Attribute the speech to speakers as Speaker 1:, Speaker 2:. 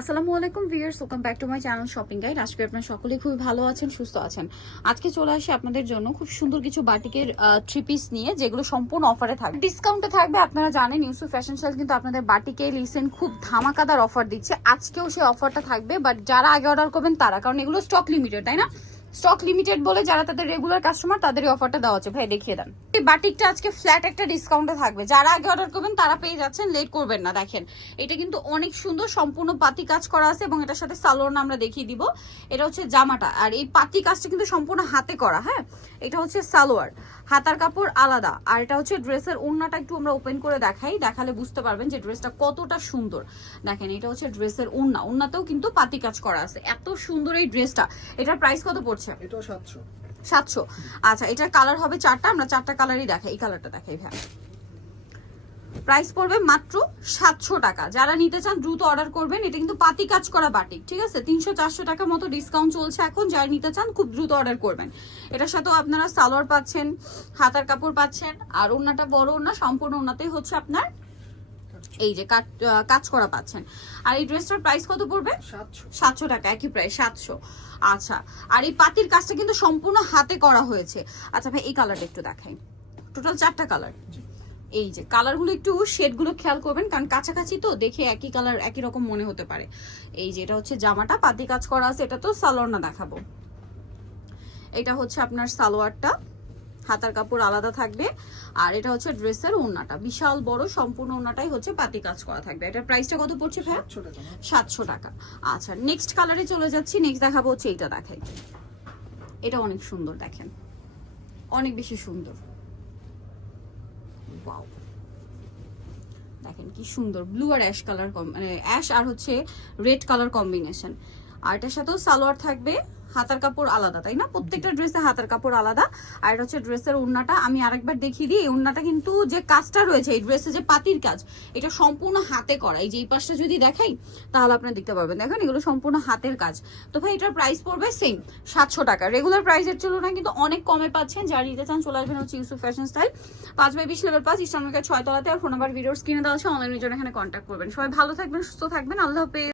Speaker 1: আসসালামু আলাইকুম viewers, welcome back to my channel shopping guide. আজকে আপনারা সকলেই খুবই ভালো আছেন, সুস্থ আছেন। আজকে চলে আসি আপনাদের জন্য খুব সুন্দর কিছু বাটিকের থ্রি পিস নিয়ে, যেগুলো সম্পূর্ণ অফারে থাকবে। ডিসকাউন্টে থাকবে, আপনারা জানেন ইউসুফ ফ্যাশন সেল কিন্তু আপনাদের বাটিকে লিসেন খুব ধামাকাদার অফার দিচ্ছে। আজকেও সেই অফারটা থাকবে বাট যারা আগে অর্ডার করবেন তারা, কারণ এগুলো স্টক লিমিটেড তাই না? স্টক লিমিটেড বলে যারা তাদের রেগুলার কাস্টমার তাদের এই অফারটা দেওয়া হচ্ছে। ভাই, দেখিয়ে দেন। বাটিকটা আজকে ফ্ল্যাট একটা ডিসকাউন্টে থাকবে। যারা আগে অর্ডার করবেন, তারা পেয়ে যাচ্ছেন লেট করবেন না, দেখেন। এটা কিন্তু অনেক সুন্দর, সম্পূর্ণ পাতি কাজ করা আছে এবং এটার সাথে সালোয়ার আমরা দেখিয়ে দিব। এটা হচ্ছে জামাটা। আর এই পাতি কাজটা কিন্তু সম্পূর্ণ হাতে করা হ্যাঁ? এটা হচ্ছে সালোয়ার। হাতার কাপড় আলাদা। আর এটা হচ্ছে ড্রেসের ওড়নাটা একটু আমরা ওপেন করে দেখাই। দেখালে বুঝতে পারবেন যে ড্রেসটা কতটা সুন্দর। দেখেন, এটা হচ্ছে ড্রেসের ওড়না। ওড়নাতেও কিন্তু পাতি কাজ করা আছে। এত সুন্দর এই ড্রেসটা। এটার প্রাইস কত পড়ছে?
Speaker 2: এটাও সাতশো।
Speaker 1: সাতশো। আচ্ছা এটার কালার হবে চারটা, আমরা চারটা কালারই দেখাই, এই কালারটা দেখাই ভাই। প্রাইস পড়বে মাত্র সাতশো টাকা। যারা নিতে চান, দ্রুত অর্ডার করবেন। এটা কিন্তু পাতি কাজ করা বাটিক, ঠিক আছে? তিনশো, চারশো টাকা মতো ডিসকাউন্ট চলছে এখন। যারা নিতে চান, খুব দ্রুত অর্ডার করবেন। এটার সাথেও আপনারা সালোয়ার পাচ্ছেন, হাতার কাপড় পাচ্ছেন, আর ওড়নাটা বড় ওড়না, সম্পূর্ণ ওড়নাতেই হচ্ছে আপনার এই যে কাজ করা পাচ্ছেন। আর এই ড্রেসটার প্রাইস কত পড়বে?
Speaker 2: সাতশো।
Speaker 1: সাতশো টাকা একই প্রায় সাতশো। আচ্ছা আর এই পাতির কাজটা কিন্তু সম্পূর্ণ হাতে করা হয়েছে। আচ্ছা ভাই এই কালারটা একটু দেখাই। টোটাল চারটা কালার এই যে কালারগুলো একটু শেডগুলো খেয়াল করবেন কারণ কাছাকাছি তো দেখে একই কালার একই রকম মনে হতে পারে। এই যে এটা হচ্ছে জামাটা পাতি কাজ করা আছে এটা তো সালোয়ার না দেখাবো। এটা হচ্ছে আপনার সালোয়ারটা। হাতার কাপড় আলাদা থাকবে। আর এটা হচ্ছে ড্রেসের ওড়নাটা। বিশাল বড় সম্পূর্ণ ওড়নাটাই হচ্ছে পাতি কাজ করা থাকবে। এটার প্রাইসটা কত পড়ছে ভাই
Speaker 2: সাতশো টাকা।
Speaker 1: আচ্ছা নেক্সট কালারে চলে যাচ্ছি। নেক্সট দেখাবো হচ্ছে এইটা দেখাই। এটা অনেক সুন্দর দেখেন। অনেক বেশি সুন্দর. দেখেন কি সুন্দর। ব্লু আর অ্যাশ কালার মানে অ্যাশ আর হচ্ছে রেড কালার কম্বিনেশন আর এটার সাথেও সালোয়ার থাকবে। হাতার কাপড় আলাদা তাই না? প্রত্যেকটা ড্রেসে হাতার কাপড় আলাদা। আর এটা হচ্ছে ড্রেসের ওড়নাটা আমি আরেকবার দেখিয়ে দিই এই ওড়নাটা কিন্তু যে কাজটা রয়েছে এই ড্রেসে যে পাতির কাজ এটা সম্পূর্ণ হাতে করা। এই যে এই পাশটা যদি দেখাই তাহলে আপনারা দেখতে পারবেন। দেখেন এগুলো সম্পূর্ণ হাতের কাজ। তো ভাই এটার প্রাইস পড়বে সেম সাতশো টাকা। রেগুলার প্রাইসের তুলনায় কিন্তু অনেক কমে পাচ্ছেন। যারা নিতে চান চলে আসবেন হচ্ছে ইউসুফ ফ্যাশন স্টাইল পাঁচ বাই বিশ লেভেল পাঁচ ইস্টার্ন ছয় তলাতে। আর ফোন নাম্বার ভিডিওর স্ক্রিনে দেওয়া আছে। অনলাইনের জন্য এখানে কন্ট্যাক্ট করবেন। সবাই ভালো থাকবেন সুস্থ থাকবেন। আল্লাহ হাফেজ।